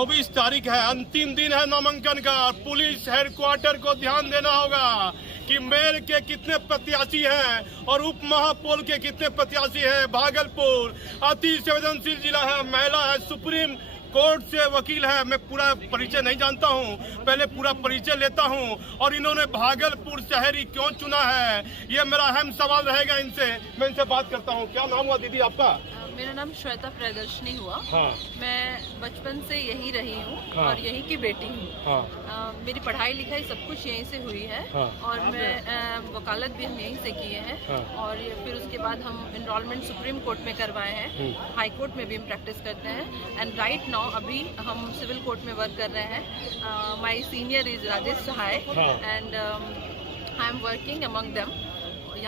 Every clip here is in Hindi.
24 तारीख है, अंतिम दिन है नामांकन का। पुलिस हेडक्वार्टर को ध्यान देना होगा कि मेयर के कितने प्रत्याशी हैं और उप महापौर के कितने प्रत्याशी हैं। भागलपुर अति संवेदनशील जिला है, महिला है, सुप्रीम कोर्ट से वकील है। मैं पूरा परिचय नहीं जानता हूं, पहले पूरा परिचय लेता हूं। और इन्होंने भागलपुर शहरी क्यों चुना है, ये मेरा अहम सवाल रहेगा इनसे। मैं इनसे बात करता हूं। क्या नाम हुआ दीदी आपका? मेरा नाम श्वेता प्रियदर्शनी हुआ। हाँ। मैं बचपन से यहीं रही हूँ। हाँ। और यहीं की बेटी हूँ। हाँ। मेरी पढ़ाई लिखाई सब कुछ यहीं से हुई है। हाँ। और मैं वकालत भी हम यहीं से किए हैं। हाँ। और फिर उसके बाद हम एनरोलमेंट सुप्रीम कोर्ट में करवाए हैं, हाई कोर्ट में भी हम प्रैक्टिस करते हैं। एंड राइट नाउ अभी हम सिविल कोर्ट में वर्क कर रहे हैं। My senior is Rajesh Sahay and I am working among them.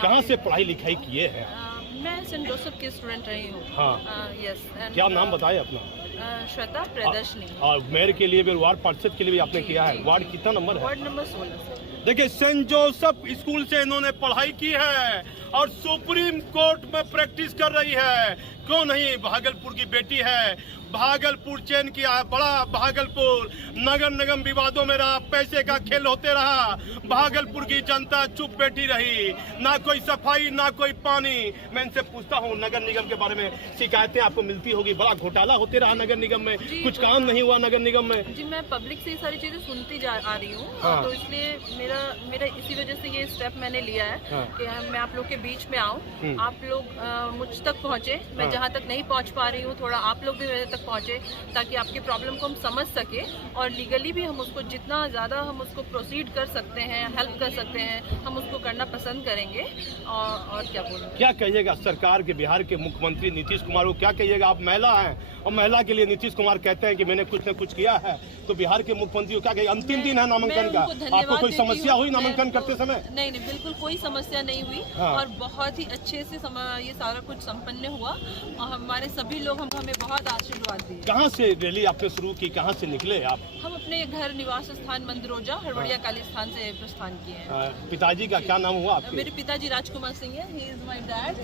कहाँ से पढ़ाई लिखाई किए हैं? मैं सेंट जोसेफ की स्टूडेंट रही हूँ। हाँ। यस। क्या नाम बताए अपना? श्वेता प्रियदर्शनी। और मेयर के लिए भी, वार्ड पार्षद के लिए भी आपने किया है। वार्ड कितना नंबर है? Ward number 16। देखिए, सेंट जोसेफ स्कूल से इन्होंने पढ़ाई की है और सुप्रीम कोर्ट में प्रैक्टिस कर रही है। क्यों नहीं? भागलपुर की बेटी है। भागलपुर चैन किया है। बड़ा भागलपुर नगर निगम विवादों में रहा, पैसे का खेल होते रहा। भागलपुर की जनता चुप बैठी रही, ना कोई सफाई ना कोई पानी। मैं इनसे पूछता हूँ, नगर निगम के बारे में शिकायतें आपको मिलती होगी, बड़ा घोटाला होते रहा नगर निगम में, कुछ काम नहीं हुआ नगर निगम में। जी, मैं पब्लिक से ये सारी चीजें सुनती आ रही हूँ। हाँ। तो इसलिए मेरा इसी वजह से ये स्टेप मैंने लिया है। हाँ। कि मैं आप लोग के बीच में आऊँ, आप लोग मुझ तक पहुँचे। मैं जहाँ तक नहीं पहुँच पा रही हूँ, थोड़ा आप लोग भी मेरे तक पहुँचे, ताकि आपकी प्रॉब्लम को हम समझ सके और लीगली भी हम उसको जितना ज़्यादा हम उसको प्रोसीड कर सकते हैं, हेल्प कर सकते हैं, हम उसको करना पसंद करेंगे। और क्या बोलूं? क्या कहिएगा सरकार के, बिहार के मुख्यमंत्री नीतीश कुमार को क्या कहिएगा? आप महिला हैं और महिला के लिए नीतीश कुमार कहते हैं कि मैंने कुछ न कुछ किया है, तो बिहार के मुख्यमंत्री को क्या कहिएगा? अंतिम दिन है नामांकन का, आपको कोई समस्या हुई नामांकन करते समय? नहीं, बिल्कुल कोई समस्या नहीं हुई। हाँ। और बहुत ही अच्छे से ये सारा कुछ संपन्न हुआ और हमारे सभी लोग हमें बहुत आशीर्वाद दिए। कहाँ से रैली आपने शुरू की, कहाँ से निकले आप? हम अपने घर निवास स्थान मंदरोजा हरवड़िया काली स्थान से प्रस्थान किए हैं। पिताजी का क्या नाम हुआ आपके? मेरे पिताजी राजकुमार सिंह है, ही इज माय डैड।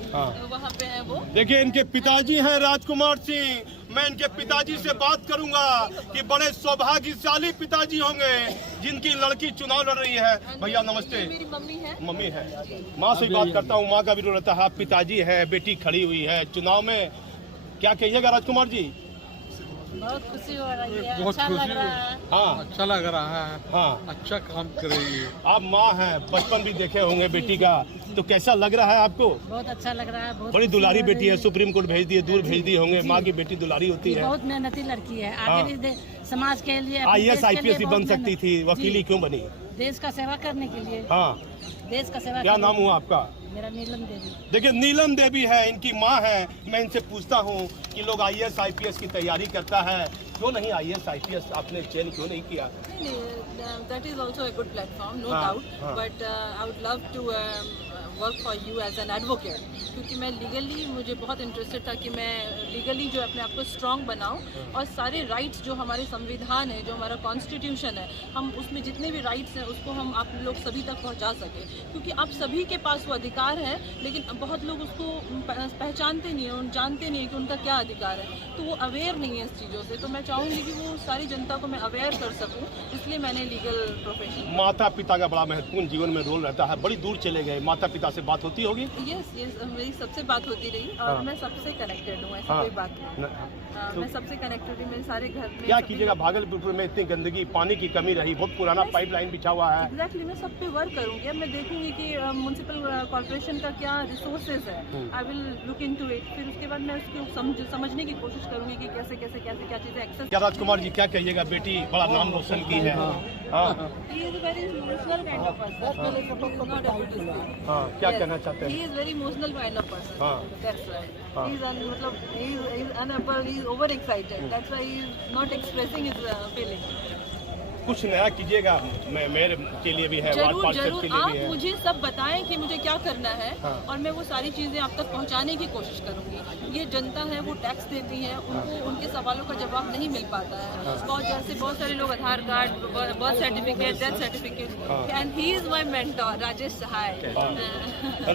वहाँ पे है वो। देखिए, इनके पिताजी हैं राजकुमार सिंह। मैं इनके पिताजी से बात करूंगा कि बड़े सौभाग्यशाली पिताजी होंगे जिनकी लड़की चुनाव लड़ रही है। भैया नमस्ते। मेरी मम्मी है। मम्मी है। माँ से बात करता हूँ, माँ का भी रो रहता है। पिताजी है, बेटी खड़ी हुई है चुनाव में, क्या कहिएगा राजकुमार जी? बहुत खुशी हो रही है, बहुत अच्छा खुशी लग रहा है। हाँ, अच्छा लग रहा है। हाँ, अच्छा काम कर रही है। आप माँ हैं, बचपन भी देखे होंगे बेटी का, तो कैसा लग रहा है आपको? बहुत अच्छा लग रहा है। बहुत बड़ी दुलारी बेटी है, सुप्रीम कोर्ट भेज दिए, दूर भेज दिए होंगे। माँ की बेटी दुलारी होती है। बहुत मेहनती लड़की है, आगे भी समाज के लिए, IAS IPS बन सकती थी, वकीली क्यों बनी? देश का सेवा करने के लिए। हाँ। देश का सेवा। क्या नाम हुआ आपका? मेरा नीलम देवी। देखिए, नीलम देवी है, इनकी माँ है। मैं इनसे पूछता हूँ कि लोग IAS IPS की तैयारी करता है, क्यों नहीं IAS IPS आपने चयन क्यों नहीं किया? That is also a good platform, no हाँ, doubt. हाँ. But I would love to work for you as an advocate, क्योंकि मैं लीगली मुझे बहुत इंटरेस्टेड था कि मैं लीगली जो अपने आप को स्ट्रॉन्ग बनाऊं और सारे राइट्स जो हमारे संविधान है, जो हमारा कॉन्स्टिट्यूशन है, हम उसमें जितने भी राइट्स हैं उसको हम आप लोग सभी तक पहुंचा सके। क्योंकि आप सभी के पास वो अधिकार है, लेकिन बहुत लोग उसको पहचानते नहीं है, जानते नहीं है कि उनका क्या अधिकार है, तो वो अवेयर नहीं है इस चीज़ों से। तो मैं चाहूँगी कि वो सारी जनता को मैं अवेयर कर सकूँ, इसलिए मैंने लीगल प्रोफेशन। माता पिता का बड़ा महत्वपूर्ण जीवन में रोल रहता है। बड़ी दूर चले गए, माता पिता से बात होती होगी? यस, मेरी सबसे बात होती रही और हाँ। मैं सबसे कनेक्टेड हूँ, ऐसी हाँ। कोई बात नहीं। तो मैं सबसे कनेक्टेड हूँ, मेरे सारे घर में। क्या कीजिएगा, भागलपुर में इतनी गंदगी, पानी की कमी रही, बहुत पुराना पाइपलाइन बिछा हुआ है। एग्जैक्टली, मैं सब पे वर्क करूँगी। अब मैं देखूंगी कि म्युनिसिपल कॉर्पोरेशन का क्या रिसोर्सेज है। I will look into it. फिर उसके बाद मैं उसको समझने की कोशिश करूँगी कि कैसे क्या चीज़ें एक्सेस। क्या राजकुमार जी क्या कहिएगा? बेटी बड़ा नाम रोशन की है। हाँ, He is a very emotional kind of person. He is not able to speak. हाँ, क्या कहना चाहते He हैं? is very emotional kind of person. हाँ। That's right. हाँ। He is unable. He is over excited. That's why he is not expressing his feelings. कुछ नया कीजिएगा, मेरे के लिए भी है, वार्ड जरूर पार्षद के जरूर, लिए भी आप है। मुझे सब बताएं कि मुझे क्या करना है। हाँ। और मैं वो सारी चीज़ें आप तक पहुंचाने की कोशिश करूंगी। ये जनता है, वो टैक्स देती है, उनको उनके सवालों का जवाब नहीं मिल पाता है। बहुत सारे लोग Aadhaar card, birth certificate, death certificate. And he is my mentor Rajesh Sahay.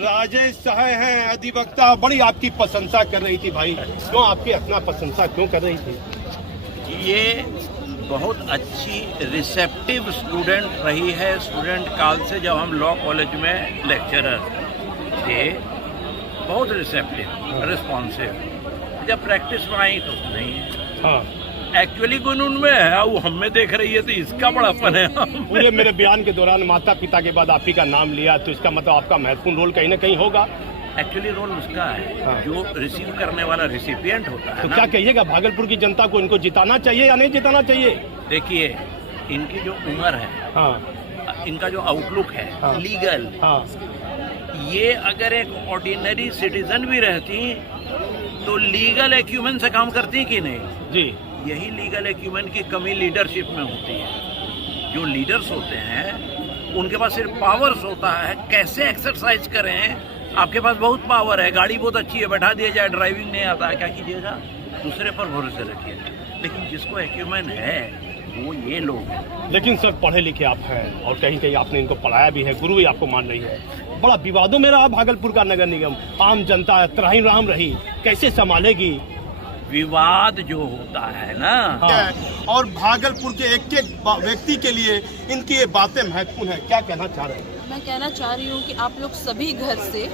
Rajesh Sahay हैं, अधिवक्ता। बड़ी आपकी प्रशंसा कर रही थी भाई, क्यों आपकी अपना प्रशंसा क्यों कर रही थी? ये बहुत अच्छी रिसेप्टिव स्टूडेंट रही है। स्टूडेंट काल से जब हम लॉ कॉलेज में लेक्चरर थे, बहुत रिसेप्टिव, रिस्पॉन्सिव। जब प्रैक्टिस में आई तो नहीं है। हाँ, एक्चुअली गुण उनमें है, वो हम में देख रही है तो इसका बड़ापन है। पूरे मेरे बयान के दौरान माता पिता के बाद आप ही का नाम लिया, तो इसका मतलब आपका महत्वपूर्ण रोल कहीं ना कहीं होगा। एक्चुअली रोल उसका है, हाँ। जो रिसीव करने वाला रिसिपिएंट होता है तो ना। क्या कहिएगा, भागलपुर की जनता को इनको जिताना चाहिए या नहीं जिताना चाहिए? देखिए, इनकी जो उम्र है, हाँ, इनका जो आउटलुक है, हाँ। लीगल, हाँ, ये अगर एक ऑर्डिनरी सिटीजन भी रहती तो लीगल एक्यूमेन से काम करती कि नहीं? जी, यही लीगल एक्यूमेन की कमी लीडरशिप में होती है। जो लीडर्स होते हैं उनके पास सिर्फ पावर्स होता है, कैसे एक्सरसाइज करें। आपके पास बहुत पावर है, गाड़ी बहुत अच्छी है, बैठा दिया जाए, ड्राइविंग नहीं आता है, क्या कीजिएगा? दूसरे पर भरोसे रखिए। लेकिन जिसको एक्यूमेन है वो ये लोग हैं। लेकिन सर पढ़े लिखे आप हैं और कहीं कहीं आपने इनको पढ़ाया भी है, गुरु भी आपको मान रही है। बड़ा विवादों में रहा भागलपुर का नगर निगम, आम जनता त्राही राम रही, कैसे संभालेगी? विवाद जो होता है ना, हाँ। और भागलपुर के एक एक व्यक्ति के लिए इनकी ये बातें महत्वपूर्ण है। क्या कहना चाह रहे हैं? मैं कहना चाह रही हूँ कि आप लोग सभी घर से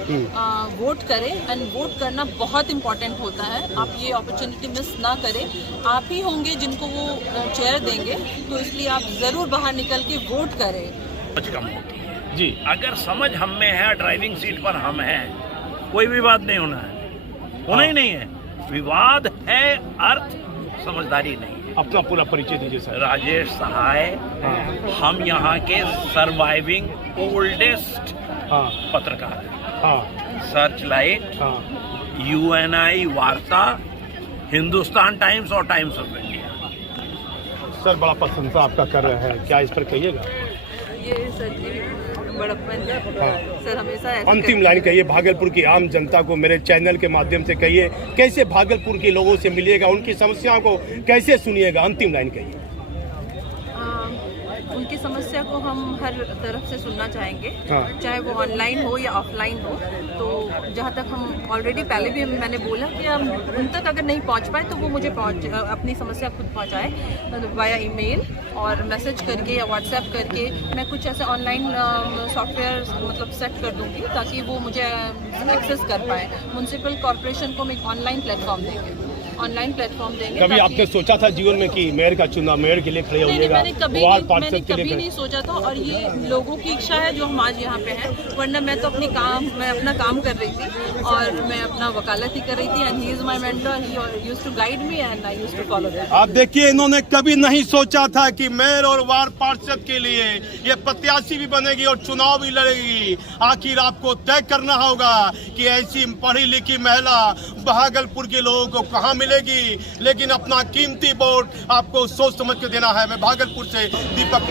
वोट करें, एंड वोट करना बहुत इम्पोर्टेंट होता है। आप ये अपॉर्चुनिटी मिस ना करें। आप ही होंगे जिनको वो चेयर देंगे, तो इसलिए आप ज़रूर बाहर निकल के वोट करें। समझ कम होती है जी, अगर समझ हम में है, ड्राइविंग सीट पर हम हैं, कोई विवाद नहीं होना है, होना ही नहीं है। विवाद है, अर्थ समझदारी नहीं है। अपना पूरा परिचय दीजिए सर। राजेश सहाय, हम यहाँ के सर्वाइविंग ओल्डेस्ट हाँ, पत्रकार हैं। हाँ, सर्च लाइट, हाँ। UNI वार्ता, हिंदुस्तान टाइम्स और टाइम्स ऑफ इंडिया। सर बड़ा प्रशंसा आपका कर रहे हैं, क्या इस पर कहिएगा? ये सर जी बड़प्पन है। सर हमेशा ऐसे अंतिम लाइन कहिए भागलपुर की आम जनता को, मेरे चैनल के माध्यम से कहिए, कैसे भागलपुर के लोगों से मिलिएगा, उनकी समस्याओं को कैसे सुनिएगा? अंतिम लाइन कहिए। उनकी समस्या को हम हर तरफ से सुनना चाहेंगे, हाँ। चाहे वो ऑनलाइन हो या ऑफलाइन हो। तो जहाँ तक हम ऑलरेडी पहले भी मैंने बोला कि हम उन तक अगर नहीं पहुँच पाए तो वो मुझे अपनी समस्या खुद पहुँचाए वाया ईमेल और मैसेज करके या व्हाट्सएप करके। मैं कुछ ऐसे ऑनलाइन सॉफ्टवेयर मतलब सेट कर दूँगी ताकि वो मुझे एक्सेस कर पाए। म्यूनसिपल कॉर्पोरेशन को हम एक ऑनलाइन प्लेटफॉर्म देंगे। कभी आपने सोचा था जीवन में कि मेयर का चुनाव, मेयर के लिए खड़े होइएगा, मैंने कभी नहीं सोचा था, और ये लोगों की इच्छा है जो हम आज यहाँ पे हैं। वरना मैं तो मैं अपना काम कर रही थी और मैं अपना वकालत ही कर रही थी। And he is my mentor, he used to guide me and I used to follow that. आप देखिए, इन्होंने कभी नहीं सोचा था कि मेयर और वार्ड पार्षद के लिए ये प्रत्याशी भी बनेगी और चुनाव भी लड़ेगी। आखिर आपको तय करना होगा कि ऐसी पढ़ी लिखी महिला भागलपुर के लोगों को कहाँ मिलेगी। लेकिन अपना कीमती वोट आपको सोच समझ के देना है। मैं भागलपुर से दीपक,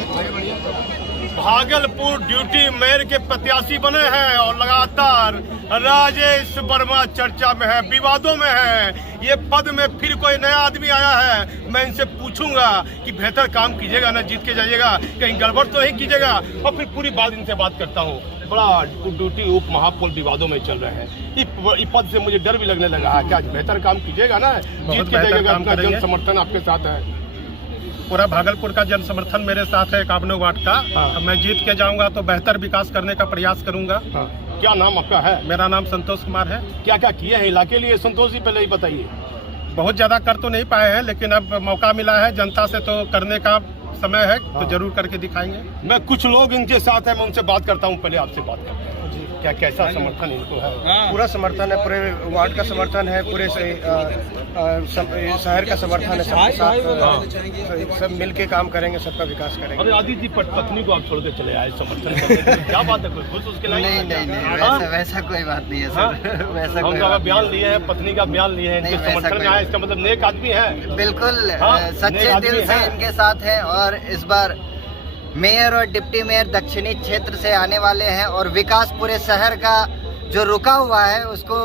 भागलपुर ड्यूटी मेयर के प्रत्याशी बने हैं और लगातार राजेश वर्मा चर्चा में है, विवादों में है। ये पद में फिर कोई नया आदमी आया है, मैं इनसे पूछूंगा कि बेहतर काम कीजिएगा ना, जीत के जाइएगा, कहीं गड़बड़ तो नहीं कीजिएगा। और फिर पूरी बात इनसे बात करता हूँ। बड़ा ड्यूटी उप महापौर विवादों में चल रहे हैं, इस पद से मुझे डर भी लगने लगा है। क्या बेहतर काम कीजिएगा ना, जीत के जाइएगा, अपना जन समर्थन आपके साथ है। पूरा भागलपुर का जन समर्थन मेरे साथ है 51 वार्ड का। हाँ। मैं जीत के जाऊंगा तो बेहतर विकास करने का प्रयास करूंगा। हाँ। क्या नाम आपका है? मेरा नाम संतोष कुमार है। क्या क्या किए हैं इलाके लिए संतोष जी, पहले ही बताइए। बहुत ज्यादा कर तो नहीं पाए हैं, लेकिन अब मौका मिला है जनता से तो करने का समय है, तो जरूर करके दिखाएंगे। मैं कुछ लोग इनके साथ हैं, मैं उनसे बात करता हूँ। पहले आपसे बात करता हूँ, क्या कैसा समर्थन इनको है? पूरा समर्थन है, पूरे वार्ड का समर्थन है, पूरे शहर का समर्थन है। सबके साथ सब मिलके काम करेंगे, सबका विकास करेंगे। अरे आदित्य पत्नी को आप छोड़ के चले आए समर्थन करने के लिए। क्या बात है, कुछ खुश उसके लायक? नहीं, वैसा कोई बात नहीं है सर। वैसा कोई बात बयान लिए हैं, पत्नी का बयान लिए हैं, इनके नहीं, वैसा समर्थन में कोई- आए, इसका मतलब नेक आदमी है। बिल्कुल हाँ, सच्चे नहीं, दिल आदमी से है। इनके साथ है। और इस बार मेयर और डिप्टी मेयर दक्षिणी क्षेत्र से आने वाले हैं और विकास पूरे शहर का जो रुका हुआ है उसको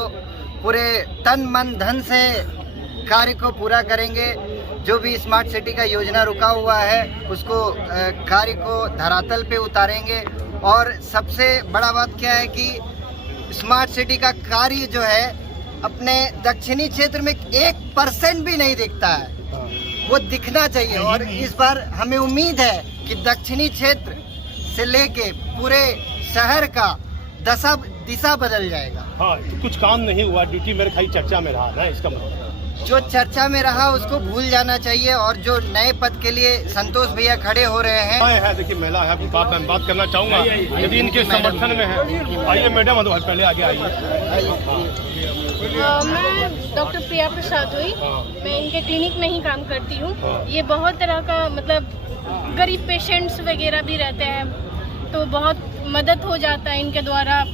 पूरे तन मन धन से कार्य को पूरा करेंगे। जो भी स्मार्ट सिटी का योजना रुका हुआ है उसको कार्य को धरातल पे उतारेंगे। और सबसे बड़ा बात क्या है कि स्मार्ट सिटी का कार्य जो है अपने दक्षिणी क्षेत्र में 1% भी नहीं दिखता है। वो दिखना चाहिए। और इस बार हमें उम्मीद है कि दक्षिणी क्षेत्र से लेके पूरे शहर का दिशा बदल जाएगा। हाँ, तो कुछ काम नहीं हुआ, ड्यूटी मेरे खाली चर्चा में रहा ना, इसका मतलब जो चर्चा में रहा उसको भूल जाना चाहिए, और जो नए पद के लिए संतोष भैया खड़े हो रहे हैं। है देखिए, महिला है, मैं बात करना चाहूंगा यदि इनके समर्थन में है। आइए मैडम, पहले आगे आइए। मैं डॉक्टर प्रिया प्रसाद हुई, मैं इनके क्लिनिक में ही काम करती हूँ। ये बहुत तरह का मतलब गरीब पेशेंट्स वगैरह भी रहते हैं, तो बहुत मदद हो जाता है इनके द्वारा।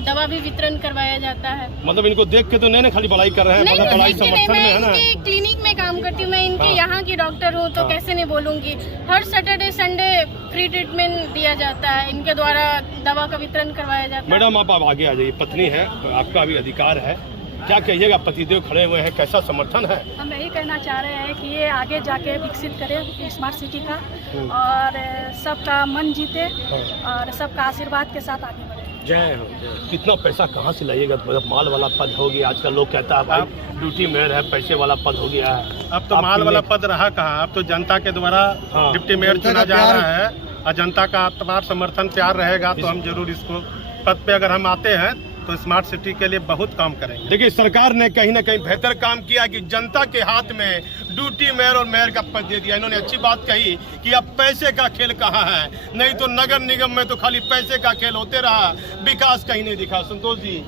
दवा भी वितरण करवाया जाता है। मतलब इनको देख के तो नहीं खाली बड़ाई कर रहे हैं, नहीं, मतलब बड़ाई नहीं, समर्थन में है ना। मैं इनके क्लिनिक में काम करती हूँ, मैं इनके यहाँ की डॉक्टर हूँ, तो कैसे नहीं बोलूँगी। हर सैटरडे संडे फ्री ट्रीटमेंट दिया जाता है, इनके द्वारा दवा का वितरण करवाया जाता है। मैडम आप आगे आ जाइए, पत्नी है, आपका भी अधिकार है, क्या कहिएगा? पतिदेव खड़े हुए हैं, कैसा समर्थन है? हम यही कहना चाह रहे हैं कि ये आगे जाके विकसित करे स्मार्ट सिटी का, और सबका मन जीते, और सबका आशीर्वाद के साथ आगे बढ़े। जय हो। कितना पैसा कहाँ से लाइएगा? मतलब माल वाला पद हो गया, आजकल लोग कहता है भाई ड्यूटी मेयर है, पैसे वाला पद हो गया है। अब तो माल वाला पद रहा कहाँ, अब तो जनता के द्वारा डिप्टी मेयर चुना जा रहा है, और जनता का तमाम समर्थन प्यार रहेगा तो हम जरूर इसको पद पे अगर हम आते हैं तो स्मार्ट सिटी के लिए बहुत काम करेंगे। देखिए, सरकार ने कहीं ना कहीं बेहतर काम किया कि जनता के हाथ में ड्यूटी मेयर और मेयर का पद दे दिया। इन्होंने अच्छी बात कही कि अब पैसे का खेल कहाँ है, नहीं तो नगर निगम में तो खाली पैसे का खेल होते रहा, विकास कहीं नहीं दिखा। संतोष जी,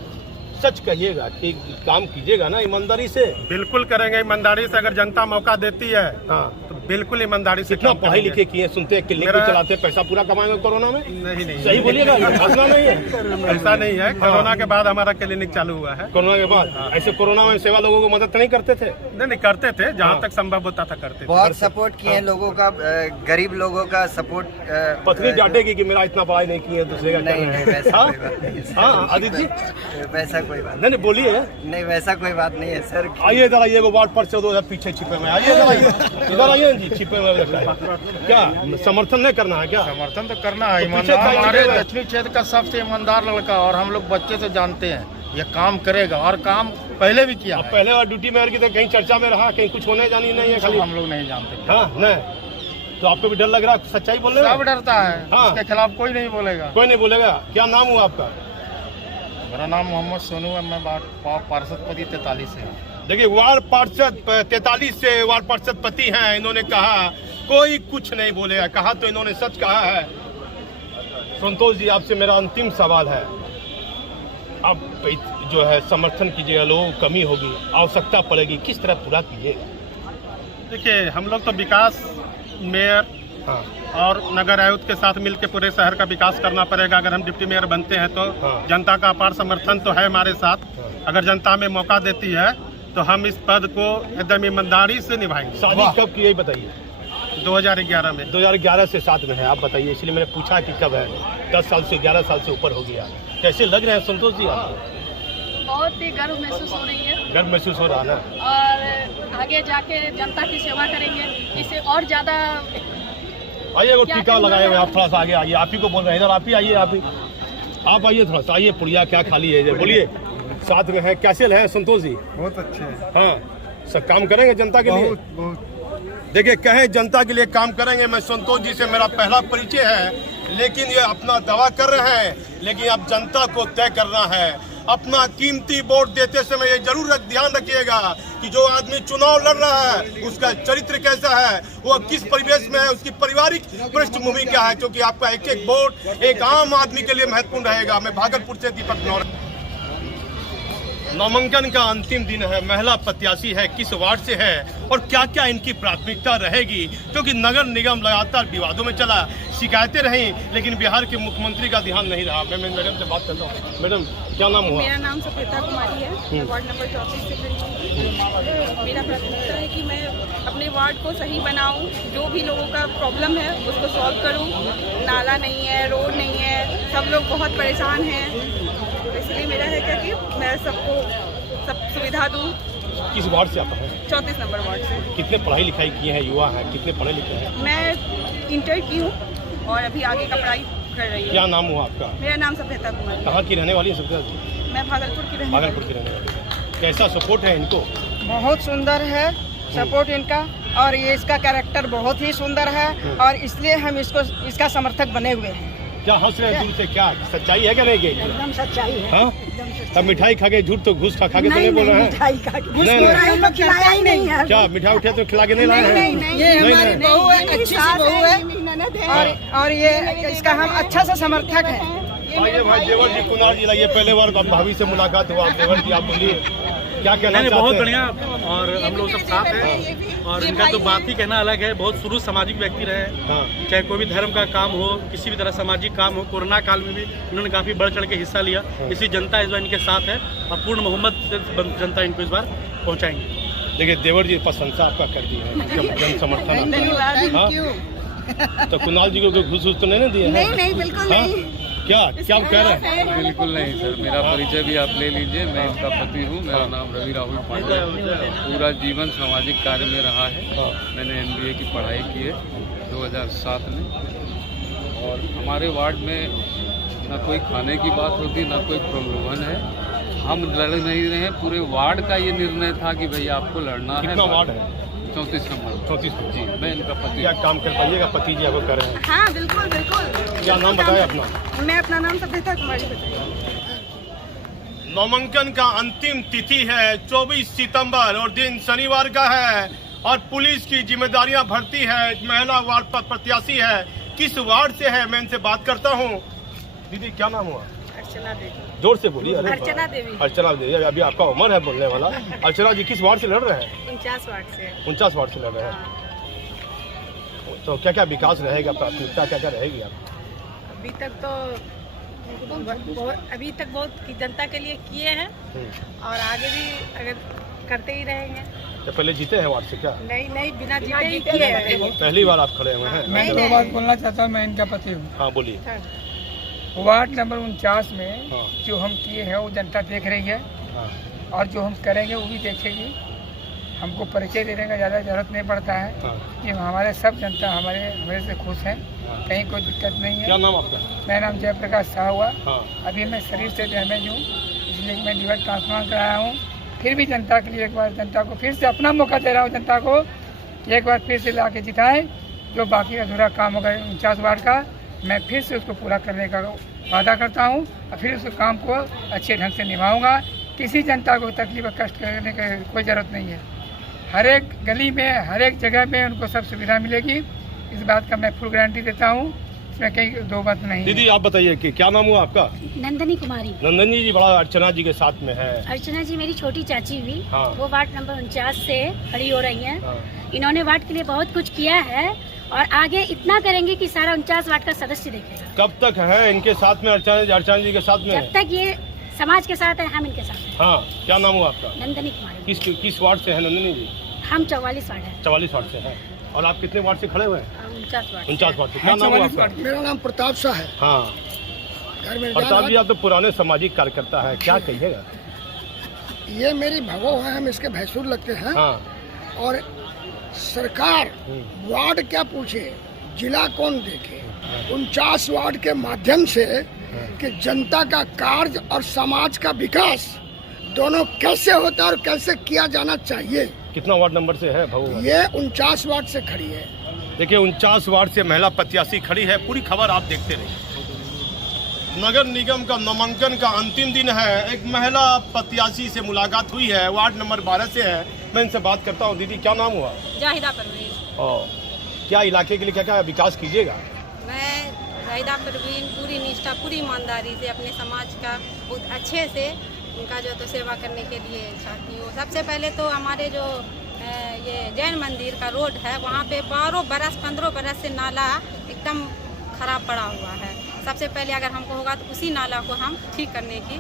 सच कहिएगा कि काम कीजिएगा ना ईमानदारी से? बिल्कुल करेंगे ईमानदारी से, अगर जनता मौका देती है तो बिल्कुल ईमानदारी से। कितना पढ़ाई लिखे किए, सुनते हैं क्लिनिक भी चलाते, पैसा पूरा कमाएंगे कोरोना में? नहीं सही बोलिएगा, हंसना नहीं है। ऐसा नहीं है, कोरोना के बाद हमारा क्लिनिक चालू हुआ है। कोरोना के बाद ऐसे कोरोना में सेवा लोगों को मदद नहीं करते थे? नहीं करते थे, जहाँ तक संभव होता था करते थे। बहुत सपोर्ट किए हैं लोगों का, गरीब लोगों का सपोर्ट। पत्नी डांटेगी कि मेरा इतना पढ़ाई नहीं किया, दूसरे का नहीं, वैसा कोई बात नहीं है। हाँ आदित्य जी, वैसा कोई बात नहीं बोलिए। नहीं, वैसा कोई बात नहीं है सर। आइए इधर आइए, वार्ड पर से 2 पीछे छिपे में आइए, इधर आइए जी, छिपे में क्या समर्थन नहीं करना है? क्या समर्थन तो करना है। ईमानदार हमारे दक्षिणी क्षेत्र का सबसे ईमानदार लड़का, और हम लोग बच्चे से जानते हैं ये काम करेगा, और काम पहले भी किया। पहले और ड्यूटी मेयर की तो कहीं चर्चा में रहा, कहीं कुछ होने जानी नहीं है, खाली हम लोग नहीं जानते। हाँ नहीं, तो आपको भी डर लग रहा है सच्चाई बोलने में? सब डरता है, इसके खिलाफ कोई नहीं बोलेगा। कोई नहीं बोलेगा। क्या नाम हुआ आपका? मेरा नाम मोहम्मद सोनू है, मैं पार्षद पति 43 से हूँ। देखिए, वार्ड पार्षद 43 से वार्ड पार्षद पति हैं। इन्होंने कहा कोई कुछ नहीं बोलेगा, कहा तो इन्होंने सच कहा है। संतोष जी, आपसे मेरा अंतिम सवाल है, अब जो है समर्थन कीजिएगा, लोगों को कमी होगी, आवश्यकता पड़ेगी, किस तरह पूरा कीजिएगा? देखिए, हम लोग तो विकास मेयर और नगर आयुक्त के साथ मिलकर पूरे शहर का विकास करना पड़ेगा। अगर हम डिप्टी मेयर बनते हैं तो जनता का अपार समर्थन तो है हमारे साथ। अगर जनता में मौका देती है तो हम इस पद को एकदम ईमानदारी से निभाएंगे। शादी कब की, यही बताइए? 2011 में। 2011 से साथ में है, आप बताइए, इसलिए मैंने पूछा कि कब है। 10 साल से 11 साल से ऊपर हो गया। कैसे लग रहे हैं संतोष जी आपको? बहुत ही गर्व महसूस हो रही है, गर्व महसूस हो रहा है ना? और आगे जाके जनता की सेवा करेंगे, इससे और ज्यादा। आइए, वो टीका लगाए हुए, आप थोड़ा सा आगे आइए, आप ही को बोल रहे हैं, इधर आप ही आइए, आप आइए थोड़ा सा, आइए, पुड़िया क्या खाली है, बोलिए, साथ में है। कैसे है संतोष जी? बहुत अच्छे हैं। हाँ, सब काम करेंगे जनता के लिए? देखिए, कहें जनता के लिए काम करेंगे। मैं संतोष जी से मेरा पहला परिचय है, लेकिन ये अपना दावा कर रहे हैं, लेकिन अब जनता को तय करना है। अपना कीमती वोट देते समय ये जरूर ध्यान रखिएगा कि जो आदमी चुनाव लड़ रहा है उसका चरित्र कैसा है, वो किस परिवेश में है, उसकी पारिवारिक पृष्ठभूमि क्या है, क्योंकि आपका एक एक वोट एक आम आदमी के लिए महत्वपूर्ण रहेगा। मैं भागलपुर से दीपक नौर। नामांकन का अंतिम दिन है, महिला प्रत्याशी है, किस वार्ड से है और क्या क्या इनकी प्राथमिकता रहेगी, क्योंकि नगर निगम लगातार विवादों में चला, शिकायतें रहीं, लेकिन बिहार के मुख्यमंत्री का ध्यान नहीं रहा। मैं मैडम से बात करता हूँ। मैडम, क्या नाम हुआ? मेरा नाम सभ्यता कुमारी है, मैं वार्ड नंबर 34 से खड़ी हूँ। मेरा प्राथमिकता है कि मैं अपने वार्ड को सही बनाऊँ, जो भी लोगों का प्रॉब्लम है उसको सॉल्व करूँ। नाला नहीं है, रोड नहीं है, सब लोग बहुत परेशान हैं, इसलिए मेरा है क्या कि मैं सबको सब सुविधा दूँ। किस वार्ड से आप हैं? 34 नंबर वार्ड से। कितने पढ़ाई लिखाई किए हैं, युवा हैं, कितने पढ़े लिखे हैं? मैं इंटर की हूँ और अभी आगे का पढ़ाई कर रही हूँ। क्या नाम हुआ आपका? मेरा नाम सभ्यता कुमारी। कहाँ की रहने वाली है सभ्यता जी? मैं भागलपुर की रहने भागलपुर की रहने वाली। कैसा सपोर्ट है इनको? बहुत सुंदर है सपोर्ट इनका, और ये इसका कैरेक्टर बहुत ही सुंदर है और इसलिए हम इसका समर्थक बने हुए हैं। क्या हंस रहे हैं दूर से, क्या सच्चाई है क्या नहीं? एकदम सच्चाई है। हाँ? तब मिठाई खा के झूठ तो घूस खा के तो नहीं बोल रहे हैं? मिठाई का नहीं, तो खिलाया ही नहीं है। क्या मिठाई उठे तो खिला के नहीं लाए हैं? ये हमारी बहू है, अच्छी सी बहू है और ये इसका हम अच्छा सा समर्थक है। आइए भाई देवर जी, कुनार जी लाइए, पहले बार भाभी से मुलाकात हुआ। देवर जी आप बोलिए क्या कहना चाहते हैं? बहुत बढ़िया, और हम लोग सब साथ हैं और इनका तो बात ही कहना अलग है। बहुत शुरू सामाजिक व्यक्ति रहे हैं। हाँ। चाहे कोई भी धर्म का काम हो, किसी भी तरह सामाजिक काम हो, कोरोना काल में भी उन्होंने काफ़ी बढ़ चढ़ के हिस्सा लिया। इसलिए जनता इस बार इनके साथ है और पूर्ण मोहम्मत से जनता इनको इस बार पहुँचाएंगे। देखिए देवर जी प्रशंसा आपका कर दी है, जन समर्थन आपका। तो कुणाल जी को घूस तो नहीं दिए? नहीं बिल्कुल नहीं। क्या कह रहे हैं? बिल्कुल नहीं सर, मेरा परिचय भी आप ले लीजिए। मैं इनका पति हूँ, मेरा नाम रवि राहुल पांडे है। पूरा जीवन सामाजिक कार्य में रहा है। मैंने MBA की पढ़ाई की है 2007 में। और हमारे वार्ड में ना कोई खाने की बात होती, ना कोई प्रलोभन है। हम लड़ नहीं रहे हैं, पूरे वार्ड का ये निर्णय था कि भैया आपको लड़ना है। कितना वार्ड है? 34 नंबर। 34 जी, मैं इनका पति। क्या काम कर पाइएगा? पति जी आपको कर रहे हैं? हाँ बिल्कुल बिल्कुल। क्या नाम बताए अपना? मैं अपना नाम सभ्यता कुमारी बताइए। नामांकन का अंतिम तिथि है 24 सितंबर और दिन शनिवार का है और पुलिस की जिम्मेदारियां भरती है। महिला वार्ड पर प्रत्याशी है। किस वार्ड से है, मैं इनसे बात करता हूं। दीदी क्या नाम हुआ? अर्चना देवी। जोर से बोलिए। अर्चना देवी। अर्चना देवी, अभी आपका उम्र है बोलने वाला। अर्चना जी किस वार्ड से लड़ रहे हैं? 49 वार्ड से। 49 वार्ड से लड़ रहे हैं। तो क्या क्या विकास रहेगा, प्राथमिकता क्या क्या रहेगी आप? अभी तक बहुत जनता के लिए किए हैं और आगे भी अगर करते ही रहेंगे। तो पहले जीते हैं वार्ड से क्या? नहीं, बिना जीते ही किए हैं। पहली बार आप खड़े हुए हैं? मैं दो बात बोलना चाहता हूँ। मैं इनका पति हूँ। हाँ बोलिए। वार्ड नंबर 49 में हाँ। जो हम किए हैं वो जनता देख रही है। हाँ। और जो हम करेंगे वो भी देखेगी। हमको परिचय देने का ज़्यादा जरूरत नहीं पड़ता है। हाँ। कि हमारे सब जनता हमारे से खुश है। कहीं कोई दिक्कत नहीं है। क्या नाम आपका? मेरा नाम जयप्रकाश शाह हुआ। हाँ। अभी मैं शरीर से डैमेज हूँ, इसलिए मैं लिवर ट्रांसप्लांट कराया हूँ। फिर भी जनता के लिए एक बार जनता को फिर से अपना मौका दे रहा हूँ। जनता को एक बार फिर से ला के जिताएँ। जो बाकी अधूरा काम होगा 49 वार्ड का, मैं फिर से उसको पूरा करने का वादा करता हूँ और फिर उस काम को अच्छे ढंग से निभाऊंगा। किसी जनता को तकलीफ और कष्ट करने की कोई ज़रूरत नहीं है। हर एक गली में, हर एक जगह में उनको सब सुविधा मिलेगी। इस बात का मैं फुल गारंटी देता हूँ, इसमें कहीं दो बात नहीं है। दीदी आप बताइए कि क्या नाम हुआ आपका? नंदनी कुमारी। नंदनी जी बड़ा अर्चना जी के साथ में है। अर्चना जी मेरी छोटी चाची हुई। हाँ। वो वार्ड नंबर 49 से खड़ी हो रही हैं। हाँ। इन्होंने वार्ड के लिए बहुत कुछ किया है और आगे इतना करेंगे कि सारा 49 वार्ड का सदस्य देखेगा। कब तक है इनके साथ में, अर्चना जी के साथ में? जब तक ये समाज के साथ है, हम इनके साथ हैं। हाँ। क्या नाम हुआ आपका? नंदनी कुमारी। किस वार्ड से है नंदनी जी? हम 44 वार्ड है। 44 वार्ड से है। और आप कितने वार्ड से खड़े हुए हैं? 49 वार्ड। 49 वार्ड से। क्या नाम हुआ आपका? मेरा नाम प्रताप शाह है। हाँ। प्रताप जी आप तो पुराने सामाजिक कार्यकर्ता है, क्या कहिएगा? ये मेरी भगो है, हम इसके भैंसुर लगते हैं। हाँ। और सरकार वार्ड क्या पूछे, जिला कौन देखे। 49 वार्ड के माध्यम से कि जनता का कार्य और समाज का विकास दोनों कैसे होता है और कैसे किया जाना चाहिए। कितना वार्ड नंबर से है भाऊ? ये 49 वार्ड से खड़ी है। देखिए 49 वार्ड से महिला प्रत्याशी खड़ी है। पूरी खबर आप देखते रहिए। नगर निगम का नामांकन का अंतिम दिन है। एक महिला प्रत्याशी से मुलाकात हुई है, वार्ड नंबर 12 से है। मैं इनसे बात करता हूँ। दीदी क्या नाम हुआ? जाहिदा परवीन। और क्या इलाके के लिए क्या क्या विकास कीजिएगा? मैं जाहिदा परवीन पूरी निष्ठा, पूरी ईमानदारी से अपने समाज का बहुत अच्छे से उनका जो तो सेवा करने के लिए चाहती हूँ। सबसे पहले तो हमारे जो ये जैन मंदिर का रोड है, वहाँ पे 15 बरस से नाला एकदम खराब पड़ा हुआ है। सबसे पहले अगर हमको होगा तो उसी नाला को हम ठीक करने की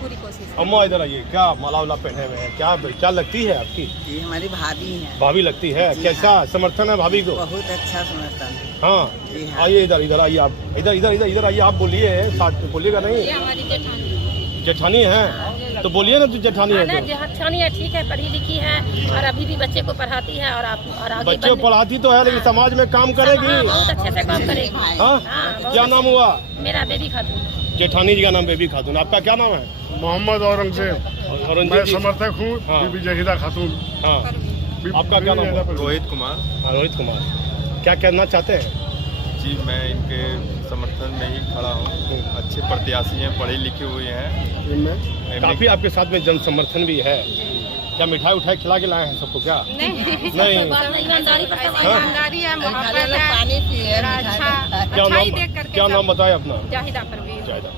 पूरी कोशिश करें। अम्मा इधर आइए। क्या माला वाला पहने हुए हैं, क्या लगती है आपकी? जी हमारी भाभी हैं। भाभी लगती है। कैसा समर्थन है भाभी को? बहुत अच्छा समर्थन है। हाँ। जी हाँ। आइए इधर आइए आप। इधर आइए आप। बोलिए, साथ बोलिएगा नहीं? ये हमारी जेठानी। जेठानी है तो बोलिए ना, तो जेठानी है तो। जेठानी है, ठीक है, पढ़ी लिखी है और अभी भी बच्चे को पढ़ाती है और आगे बच्चे को पढ़ाती तो है, लेकिन समाज में काम करेगी। बहुत अच्छे से काम करेगी। हाँ। क्या नाम हुआ? मेरा बेबी खातून। जेठानी जी का नाम बेबी खातून। आपका क्या नाम है? मोहम्मद औरंगजेब। मैं समर्थक हूँ बीबी जहीदा खातून। हाँ। आपका क्या नाम है? रोहित कुमार। रोहित कुमार, क्या कहना चाहते हैं? जी, मैं इनके समर्थन में ही खड़ा हूँ। अच्छे प्रत्याशी हैं, पढ़े लिखे हुए हैं। काफी आपके साथ में जन समर्थन भी है। क्या मिठाई उठाई खिला के लाए हैं सबको क्या? नहीं। ईमानदारी है, मोहब्बत है, पानी पिए अच्छा क्या अच्छा ही नाम, देख करके क्या नाम बताए अपना? जाहिदा परवीन। जाहिदा।